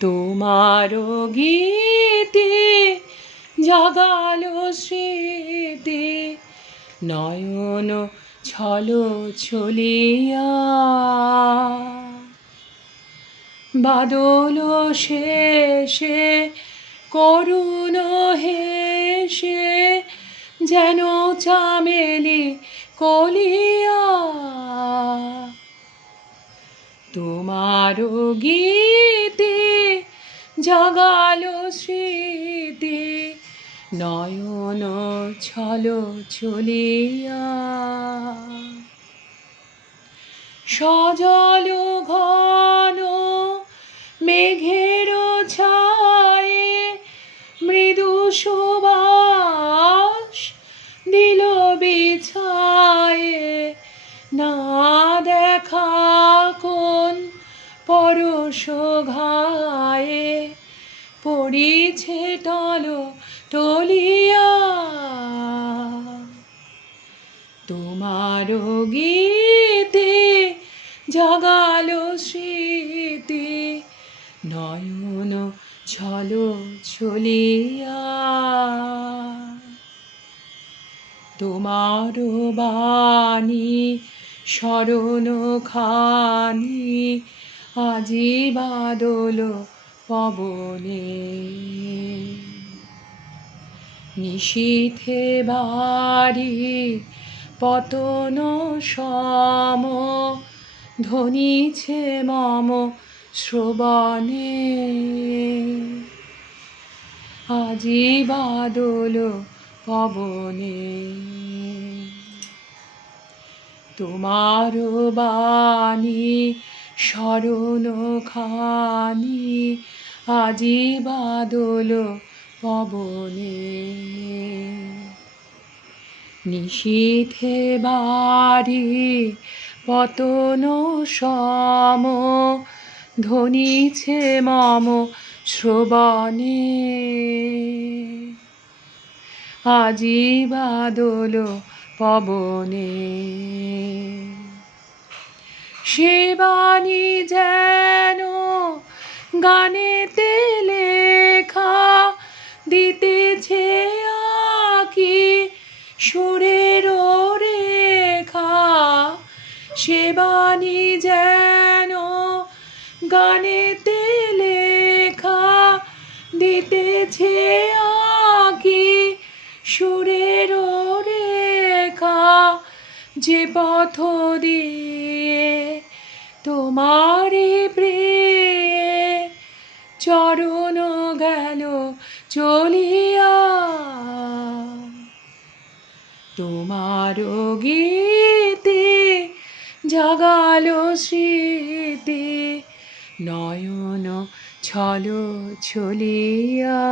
তোমার গীতে জাগালো স্মৃতি নয়ন ছলো ছলিয়া বাদল শেষে করুণ হেসে যেন চামেলি কলিয়া তোমার গীতে জাগালো স্মৃতি নয়ন ছলো ছলিয়া সজল ঘন মেঘের ছায়ে মৃদু সুবাস দিল বিছায়ে না দেখা কোন পরশ ঘায়ে পড়িছে টল টলিয়া তোমার গীতে জাগালো স্মৃতি নয়ন ছলো ছলিয়া তোমার বাণী শরণ খানি আজি বাদল পবনে নিশীথে বাড়ি পতন সম ধ্বনিছে মম শ্রবণে আজি বাদল পবনে তোমার বাণী শরণ খানি আজি বাদল পবনে নিশীথে বাড়ি পতন সম ধ্বনিছে মম শ্রবণে আজি বাদল পবনে সে বাণী যেন গানেতে লেখা দিতেছে আঁকি সুরের রেখা সে বাণী যেন গানেতে লেখা দিতেছে আঁকি সুরের রেখা যে পথ দিয়ে তোমারি প্রিয়ে চরণ গেল চলিয়া তোমার গীতে জাগালো স্মৃতি নয়ন ছলো ছলিয়া।